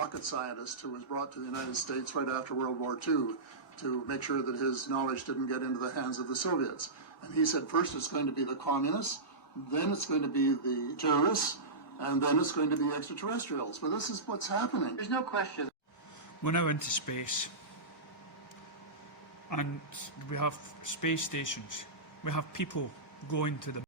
rocket scientist who was brought to the United States right after World War II to make sure that his knowledge didn't get into the hands of the Soviets. And he said first it's going to be the communists, then it's going to be the terrorists, and then it's going to be extraterrestrials. But this is what's happening. There's no question. We're now into space, and we have space stations. We have people going to the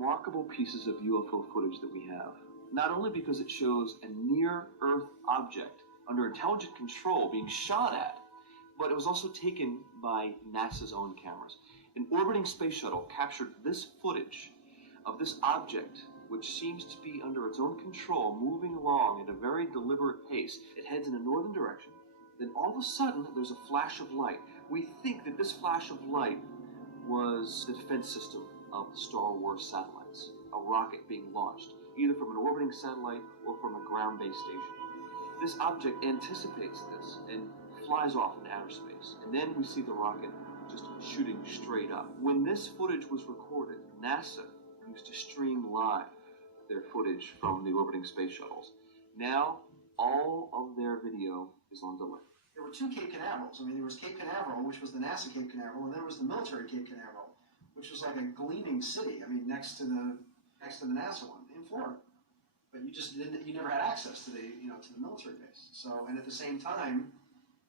remarkable pieces of UFO footage that we have, not only because it shows a near-Earth object under intelligent control being shot at, but it was also taken by NASA's own cameras. An orbiting space shuttle captured this footage of this object, which seems to be under its own control, moving along at a very deliberate pace. It heads in a northern direction. Then all of a sudden, there's a flash of light. We think that this flash of light was the defense system of the Star Wars satellites, a rocket being launched, either from an orbiting satellite or from a ground-based station. This object anticipates this and flies off into outer space, and then we see the rocket just shooting straight up. When this footage was recorded, NASA used to stream live their footage from the orbiting space shuttles. Now, all of their video is on delay. There were two Cape Canaverals. I mean, there was Cape Canaveral, which was the NASA Cape Canaveral, and then there was the military Cape Canaveral, which was like a gleaming city. I mean, next to the NASA one in Florida. But you never had access to the military base. So, and at the same time,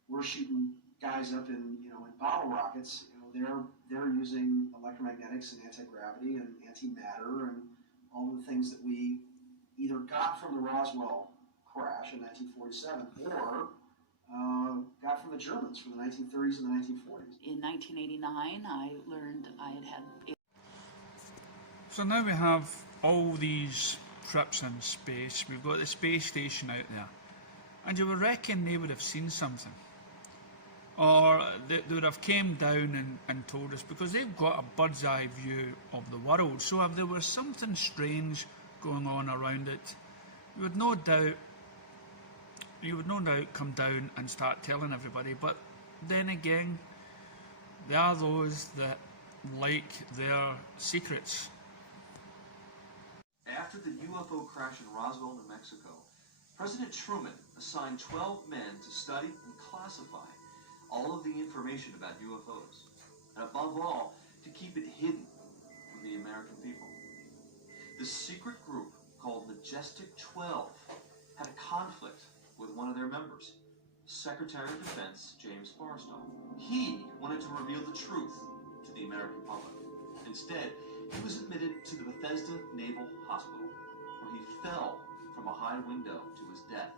we're shooting guys up in bottle rockets. They're using electromagnetics and anti-gravity and antimatter and all the things that we either got from the Roswell crash in 1947 or got from the Germans from the 1930s and the 1940s. In 1989, I learned I had So now we have all these trips in space. We've got the space station out there, and you would reckon they would have seen something, or they would have came down and told us, because they've got a bird's eye view of the world. So if there was something strange going on around it, you would no doubt come down and start telling everybody. But then again, there are those that like their secrets. After the UFO crash in Roswell, New Mexico, President Truman assigned 12 men to study and classify all of the information about UFOs, and above all, to keep it hidden from the American people. The secret group called Majestic 12 had a conflict with one of their members, Secretary of Defense James Forrestal. He wanted to reveal the truth to the American public. Instead, he was admitted to the Bethesda Naval Hospital, where he fell from a high window to his death.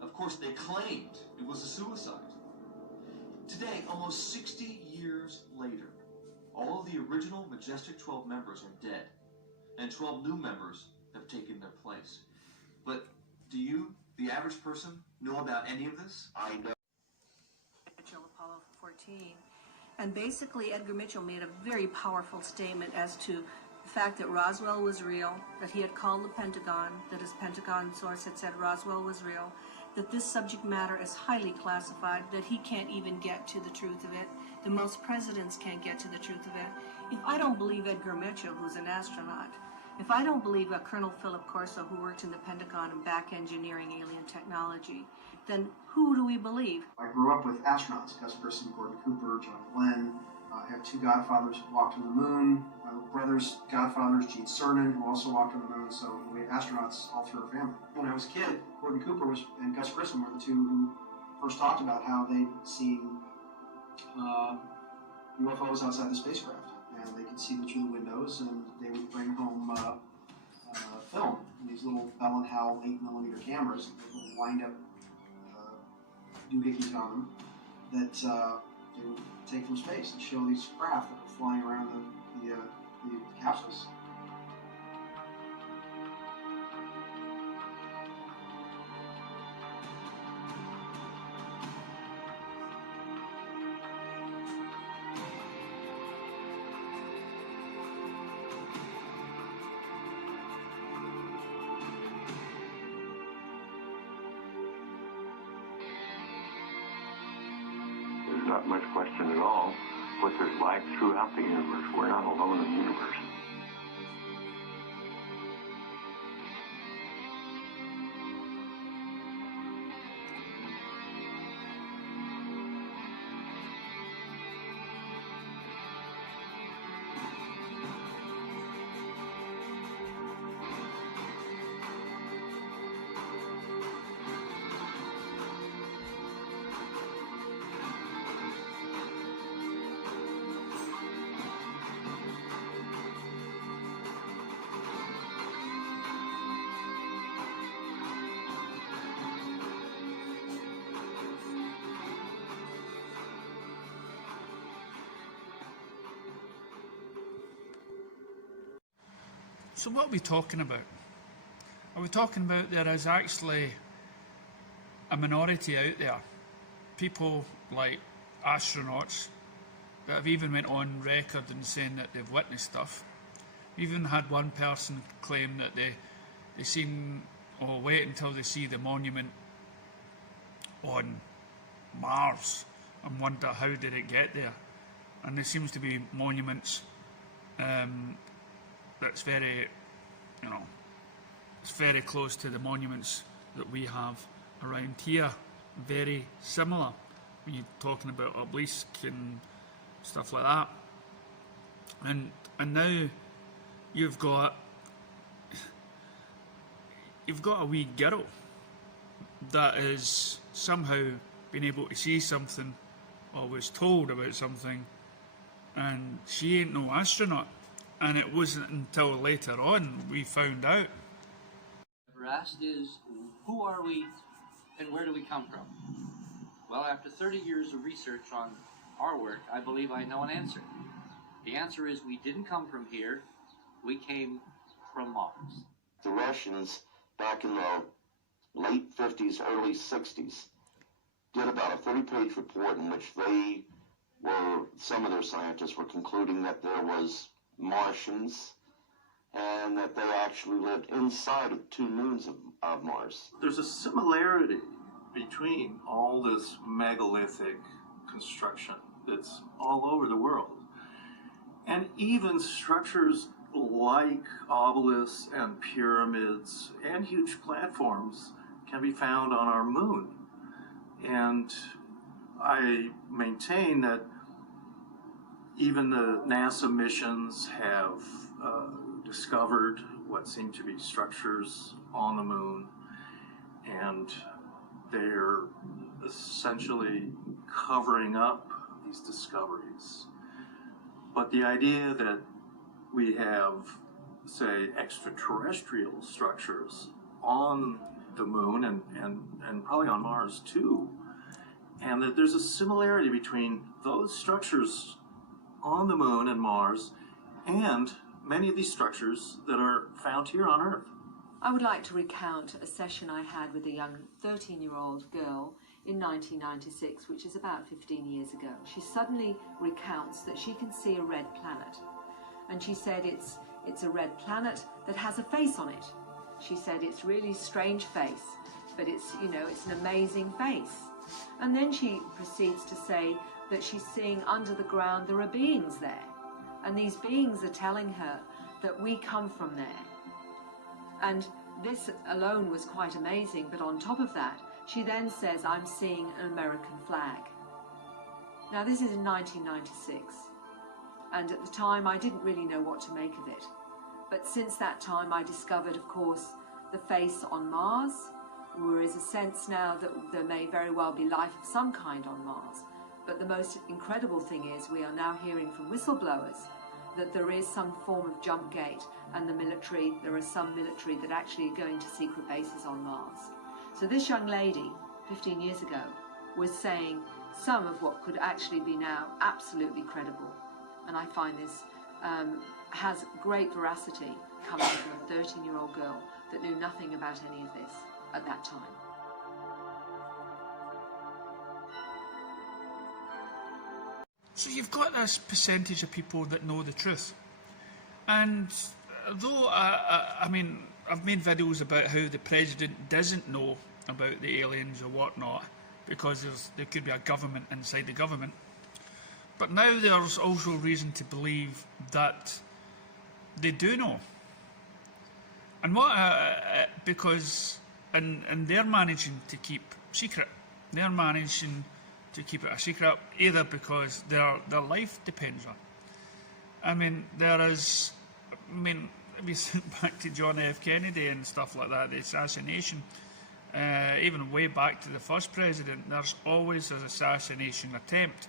Of course, they claimed it was a suicide. Today, almost 60 years later, all of the original Majestic 12 members are dead, and 12 new members have taken their place. But do you, the average person, know about any of this? I know. Apollo 14. And basically, Edgar Mitchell made a very powerful statement as to the fact that Roswell was real, that he had called the Pentagon, that his Pentagon source had said Roswell was real, that this subject matter is highly classified, that he can't even get to the truth of it, that most presidents can't get to the truth of it. If I don't believe Edgar Mitchell, who's an astronaut, if I don't believe Colonel Philip Corso, who worked in the Pentagon and back engineering alien technology, then who do we believe? I grew up with astronauts, Gus Grissom, Gordon Cooper, John Glenn. I have two godfathers who walked on the moon. My brother's godfathers, Gene Cernan, who also walked on the moon. So we astronauts all through her family. When I was a kid, Gordon Cooper and Gus Grissom were the two who first talked about how they'd seen UFOs outside the spacecraft, and they could see them through the windows, and they would bring home film, these little Bell & Howell 8mm cameras with little wind-up doohickeys on them that they would take from space and show these craft that were flying around the capsules. There's not much question at all, but there's life throughout the universe. We're not alone in the universe. So what are we talking about? Are we talking about there is actually a minority out there, people like astronauts that have even went on record and saying that they've witnessed stuff? We even had one person claim that they seen, or wait until they see the monument on Mars and wonder how did it get there. And there seems to be monuments that's very, it's very close to the monuments that we have around here. Very similar when you're talking about obelisk and stuff like that. And now you've got a wee girl that is somehow been able to see something or was told about something, and she ain't no astronaut. And it wasn't until later on we found out. Never asked is, who are we and where do we come from? Well, after 30 years of research on our work, I believe I know an answer. The answer is we didn't come from here, we came from Mars. The Russians, back in the late 50s, early 60s, did about a 30-page report in which some of their scientists were concluding that there was Martians, and that they actually lived inside of 2 moons of Mars. There's a similarity between all this megalithic construction that's all over the world, and even structures like obelisks and pyramids and huge platforms can be found on our moon. And I maintain that even the NASA missions have discovered what seem to be structures on the moon, and they're essentially covering up these discoveries. But the idea that we have, say, extraterrestrial structures on the moon and probably on Mars too, and that there's a similarity between those structures on the moon and Mars and many of these structures that are found here on Earth. I would like to recount a session I had with a young 13-year-old girl in 1996, which is about 15 years ago. She suddenly recounts that she can see a red planet. And she said it's a red planet that has a face on it. She said it's really strange face, but it's an amazing face. And then she proceeds to say that she's seeing under the ground there are beings there. And these beings are telling her that we come from there. And this alone was quite amazing, but on top of that, she then says, I'm seeing an American flag. Now this is in 1996, and at the time I didn't really know what to make of it. But since that time I discovered, of course, the face on Mars. There is a sense now that there may very well be life of some kind on Mars. But the most incredible thing is we are now hearing from whistleblowers that there is some form of jump gate, and there are some military that actually are going to secret bases on Mars. So this young lady, 15 years ago, was saying some of what could actually be now absolutely credible. And I find this has great veracity coming from a 13-year-old girl that knew nothing about any of this at that time. So you've got this percentage of people that know the truth. And though, I mean, I've made videos about how the president doesn't know about the aliens or whatnot, because there could be a government inside the government. But now there's also reason to believe that they do know. And because they're managing to keep secret. They're managing to keep it a secret, either because their life depends on it. I mean, if you think back to John F. Kennedy and stuff like that, the assassination, even way back to the first president, there's always an assassination attempt.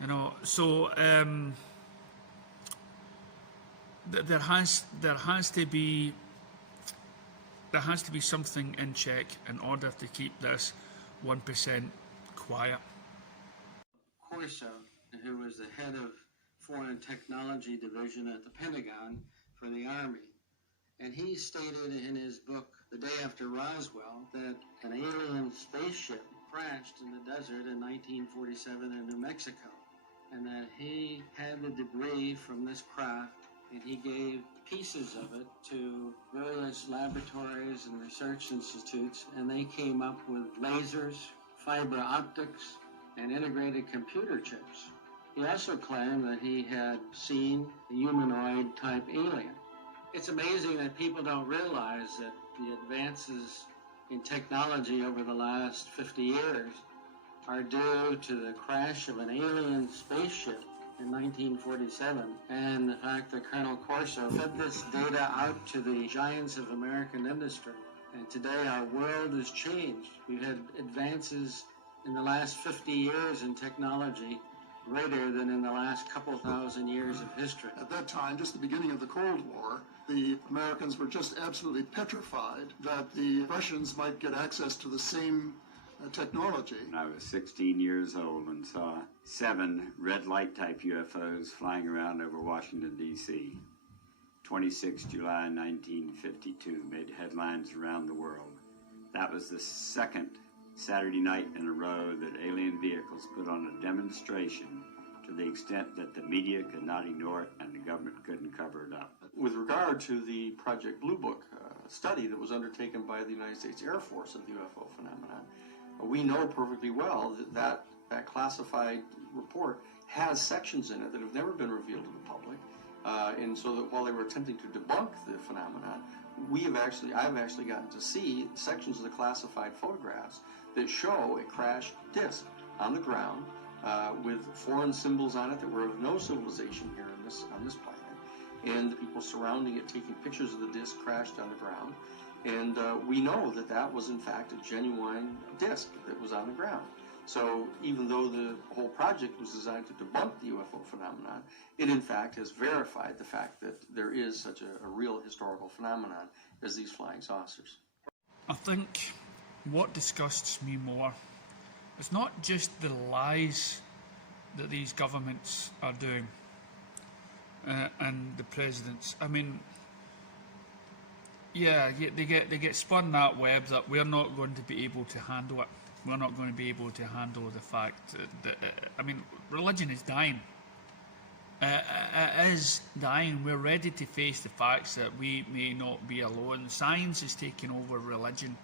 You know, so there has to be something in check in order to keep this 1% quiet. Corso, who was the head of Foreign Technology Division at the Pentagon for the Army, and he stated in his book, The Day After Roswell, that an alien spaceship crashed in the desert in 1947 in New Mexico, and that he had the debris from this craft, and he gave pieces of it to various laboratories and research institutes, and they came up with lasers, fiber optics, and integrated computer chips. He also claimed that he had seen a humanoid-type alien. It's amazing that people don't realize that the advances in technology over the last 50 years are due to the crash of an alien spaceship in 1947, and the fact that Colonel Corso fed this data out to the giants of American industry. And today our world has changed. We've had advances in the last 50 years in technology greater than in the last couple thousand years of history. At that time, just the beginning of the Cold War, the Americans were just absolutely petrified that the Russians might get access to the same technology. I was 16 years old and saw 7 red light type UFOs flying around over Washington, D.C. 26 July 1952 made headlines around the world. That was the second Saturday night in a row that alien vehicles put on a demonstration to the extent that the media could not ignore it and the government couldn't cover it up. With regard to the Project Blue Book study that was undertaken by the United States Air Force of the UFO phenomenon, we know perfectly well that classified report has sections in it that have never been revealed to the public, and so that while they were attempting to debunk the phenomenon, I've actually gotten to see sections of the classified photographs that show a crashed disc on the ground with foreign symbols on it that were of no civilization here on this planet, and the people surrounding it taking pictures of the disc crashed on the ground. And we know that was in fact a genuine disc that was on the ground. So even though the whole project was designed to debunk the UFO phenomenon, it in fact has verified the fact that there is such a real historical phenomenon as these flying saucers. I think what disgusts me more is not just the lies that these governments are doing and the presidents. I mean, yeah, they get spun that web that we're not going to be able to handle it. We're not going to be able to handle the fact that I mean, religion is dying. It is dying. We're ready to face the facts that we may not be alone. Science is taking over religion.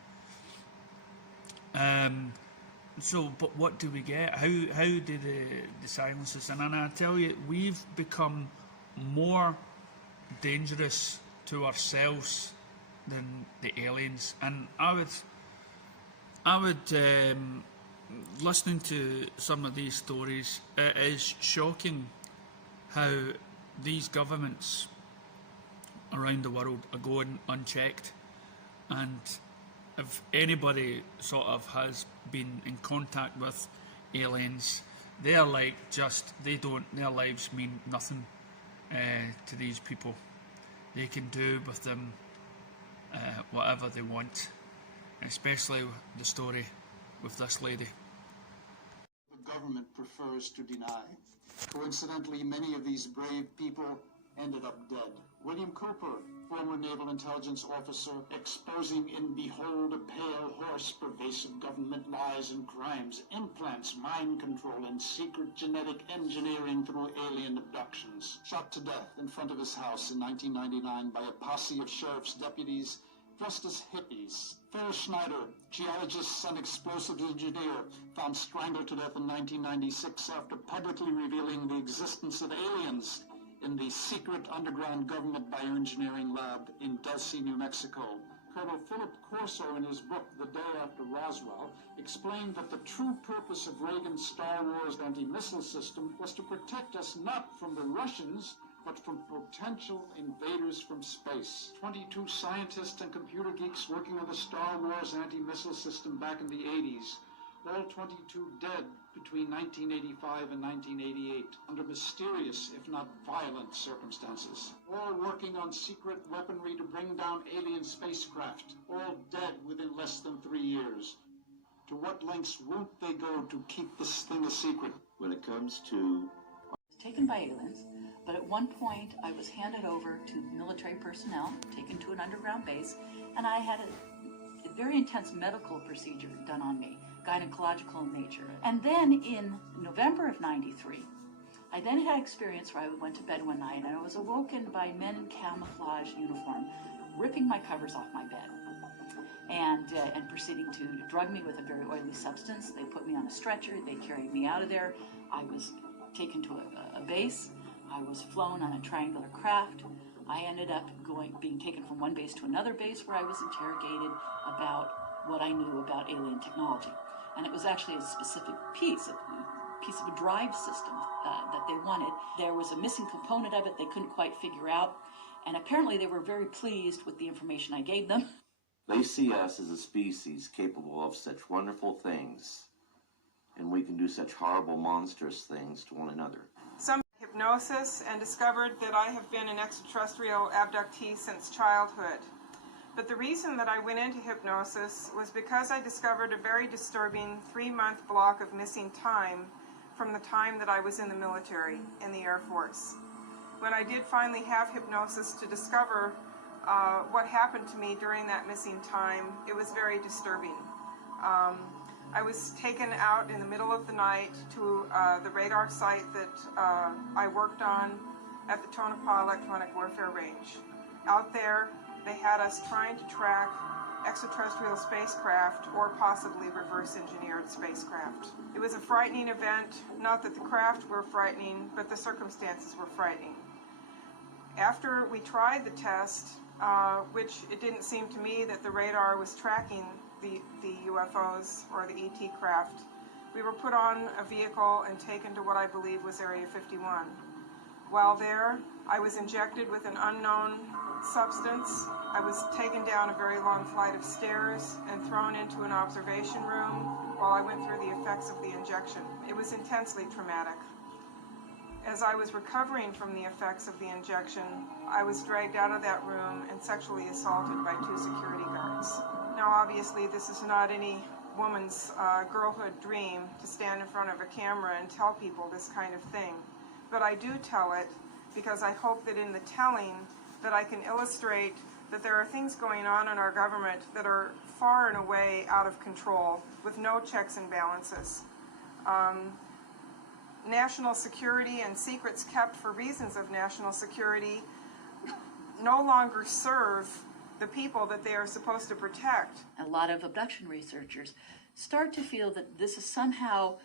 So, but what do we get? How do the silences? And I tell you, we've become more dangerous to ourselves than the aliens. And I would listening to some of these stories, it is shocking how these governments around the world are going unchecked And if anybody sort of has been in contact with aliens, they're like their lives mean nothing to these people. They can do with them whatever they want, especially the story with this lady. The government prefers to deny. Coincidentally, many of these brave people ended up dead. William Cooper, former naval intelligence officer, exposing in Behold a Pale Horse pervasive government lies and crimes, implants, mind control, and secret genetic engineering through alien abductions. Shot to death in front of his house in 1999 by a posse of sheriff's deputies dressed as hippies. Phil Schneider, geologist and explosives engineer, found strangled to death in 1996 after publicly revealing the existence of aliens in the secret underground government bioengineering lab in Dulce, New Mexico. Colonel Philip Corso, in his book The Day After Roswell, explained that the true purpose of Reagan's Star Wars anti-missile system was to protect us not from the Russians, but from potential invaders from space. 22 scientists and computer geeks working on the Star Wars anti-missile system back in the 80s. All 22 dead between 1985 and 1988 under mysterious, if not violent, circumstances. All working on secret weaponry to bring down alien spacecraft. All dead within less than 3 years. To what lengths won't they go to keep this thing a secret? When it comes to Taken by aliens, but at one point I was handed over to military personnel, taken to an underground base, and I had a very intense medical procedure done on me, gynecological in nature. And then in November of '93, I then had experience where I went to bed one night and I was awoken by men in camouflage uniform ripping my covers off my bed and proceeding to drug me with a very oily substance. They put me on a stretcher, they carried me out of there. I was taken to a base. I was flown on a triangular craft. I ended up being taken from one base to another base where I was interrogated about what I knew about alien technology. And it was actually a specific piece of a drive system that they wanted. There was a missing component of it they couldn't quite figure out. And apparently they were very pleased with the information I gave them. they see us as a species capable of such wonderful things, and we can do such horrible, monstrous things to one another. Some hypnosis and discovered that I have been an extraterrestrial abductee since childhood. But the reason that I went into hypnosis was because I discovered a very disturbing 3-month block of missing time from the time that I was in the military, in the Air Force. When I did finally have hypnosis to discover what happened to me during that missing time, it was very disturbing. I was taken out in the middle of the night to the radar site that I worked on at the Tonopah Electronic Warfare Range. Out there, they had us trying to track extraterrestrial spacecraft or possibly reverse-engineered spacecraft. It was a frightening event, not that the craft were frightening, but the circumstances were frightening. After we tried the test, which it didn't seem to me that the radar was tracking the UFOs or the ET craft, we were put on a vehicle and taken to what I believe was Area 51. While there, I was injected with an unknown substance. I was taken down a very long flight of stairs and thrown into an observation room while I went through the effects of the injection. It was intensely traumatic. As I was recovering from the effects of the injection, I was dragged out of that room and sexually assaulted by 2 security guards. Now, obviously, this is not any woman's girlhood dream to stand in front of a camera and tell people this kind of thing. But I do tell it because I hope that in the telling that I can illustrate that there are things going on in our government that are far and away out of control with no checks and balances. National security and secrets kept for reasons of national security no longer serve the people that they are supposed to protect. A lot of abduction researchers start to feel that this is somehow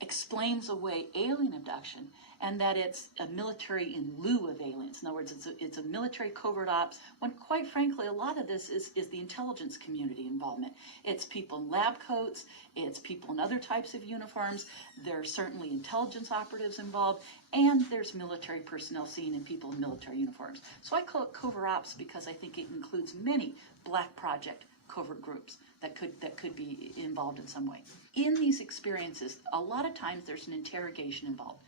explains away alien abduction, and that it's a military in lieu of aliens. In other words, it's a military covert ops, when quite frankly, a lot of this is the intelligence community involvement. It's people in lab coats, it's people in other types of uniforms, there are certainly intelligence operatives involved, and there's military personnel seen in people in military uniforms. So I call it covert ops because I think it includes many Black Project covert groups that could be involved in some way. In these experiences, a lot of times there's an interrogation involved.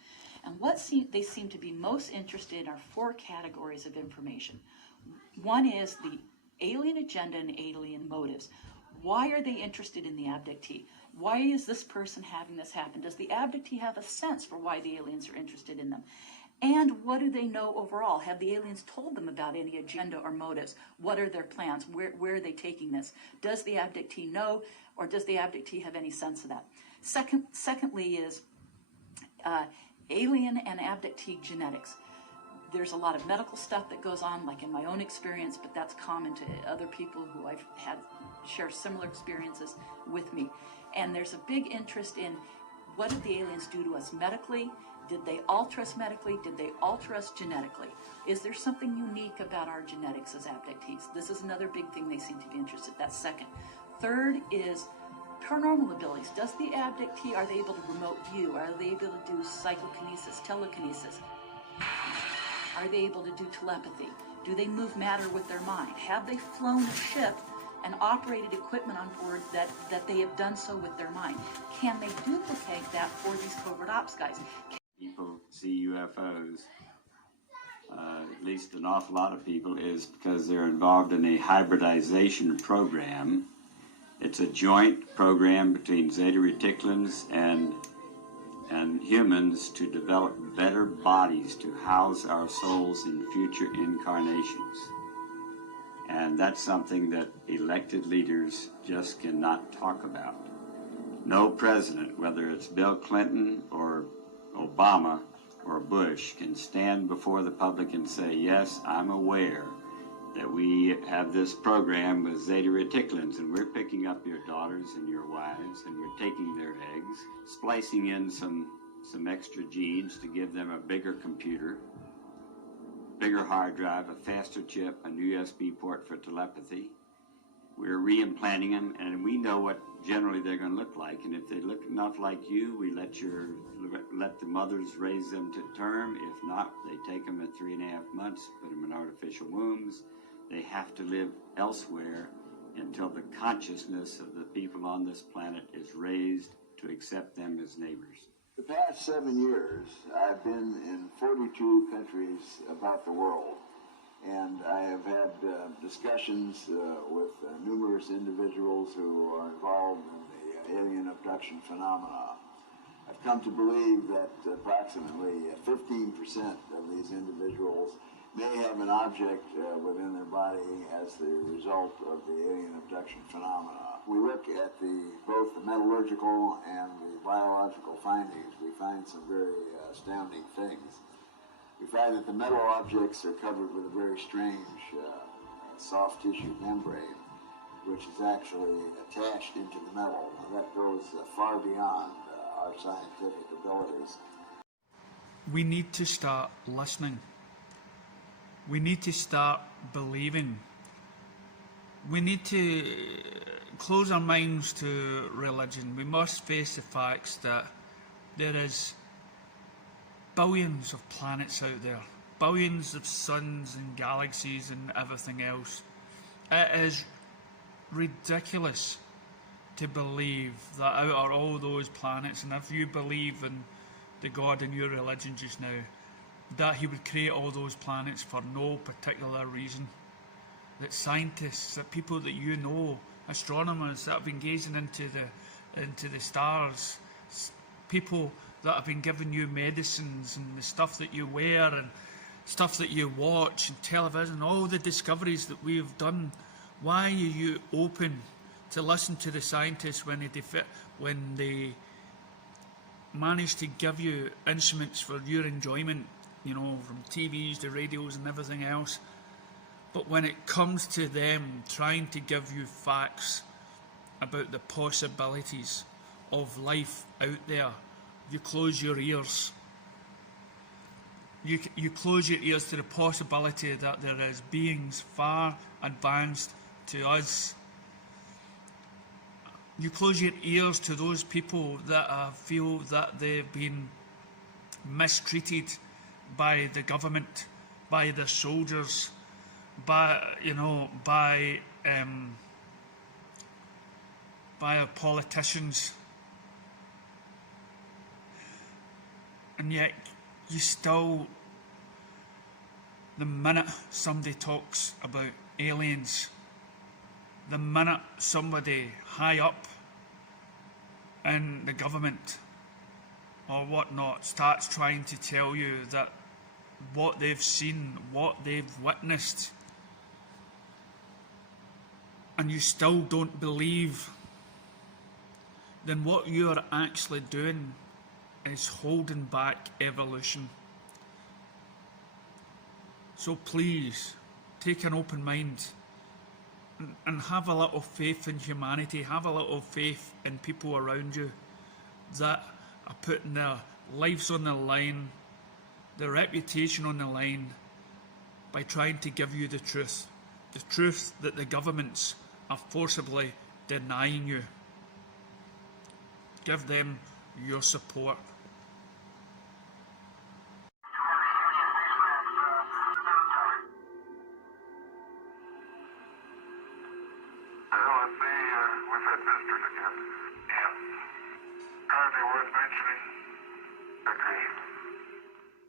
And what they seem to be most interested in are 4 categories of information. One is the alien agenda and alien motives. Why are they interested in the abductee? Why is this person having this happen? Does the abductee have a sense for why the aliens are interested in them? And what do they know overall? Have the aliens told them about any agenda or motives? What are their plans? Where are they taking this? Does the abductee know, or does the abductee have any sense of that? Secondly is alien and abductee genetics. There's a lot of medical stuff that goes on, like in my own experience, but that's common to other people who I've had share similar experiences with me. And there's a big interest in what did the aliens do to us medically? Did they alter us medically? Did they alter us genetically? Is there something unique about our genetics as abductees? This is another big thing they seem to be interested in. That's second. Third is paranormal abilities. Does the abductee, are they able to remote view? Are they able to do psychokinesis, telekinesis? Are they able to do telepathy? Do they move matter with their mind? Have they flown a ship and operated equipment on board that they have done so with their mind? Can they duplicate that for these covert ops guys? People see UFOs, at least an awful lot of people, is because they're involved in a hybridization program. It's a joint program between Zeta Reticulans and humans to develop better bodies to house our souls in future incarnations. And that's something that elected leaders just cannot talk about. No president, whether it's Bill Clinton or Obama or Bush, can stand before the public and say, yes, I'm aware that we have this program with Zeta Reticulans, and we're picking up your daughters and your wives, and we're taking their eggs, splicing in some extra genes to give them a bigger computer, bigger hard drive, a faster chip, a USB port for telepathy. We're reimplanting them, and we know what generally they're going to look like. And if they look enough like you, we let the mothers raise them to term. If not, they take them at 3.5 months, put them in artificial wombs. They have to live elsewhere until the consciousness of the people on this planet is raised to accept them as neighbors. The past 7 years, I've been in 42 countries about the world, and I have had discussions with numerous individuals who are involved in the alien abduction phenomena. I've come to believe that approximately 15% of these individuals may have an object within their body as the result of the alien abduction phenomena. We look at both the metallurgical and the biological findings. We find some very astounding things. We find that the metal objects are covered with a very strange soft tissue membrane, which is actually attached into the metal. And that goes far beyond our scientific abilities. We need to start listening. We need to start believing. We need to close our minds to religion. We must face the facts that there is billions of planets out there, billions of suns and galaxies and everything else. It is ridiculous to believe that out of all those planets, and if you believe in the God in your religion just now, that he would create all those planets for no particular reason. That scientists, that people that you know, astronomers that have been gazing into the stars, people that have been giving you medicines and the stuff that you wear and stuff that you watch and television, all the discoveries that we have done. Why are you open to listen to the scientists when they manage to give you instruments for your enjoyment, you know, from TVs to radios and everything else? But when it comes to them trying to give you facts about the possibilities of life out there, you close your ears. You close your ears to the possibility that there is beings far advanced to us. You close your ears to those people that feel that they've been mistreated by the government, by the soldiers, by our politicians, and yet you still, the minute somebody talks about aliens, the minute somebody high up in the government or whatnot starts trying to tell you that what they've seen, what they've witnessed, and you still don't believe, then what you are actually doing is holding back evolution. So please, take an open mind and have a little faith in humanity, have a little faith in people around you that are putting their lives on the line, their reputation on the line, by trying to give you the truth that the governments are forcibly denying you. Give them your support.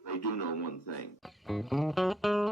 They do know one thing.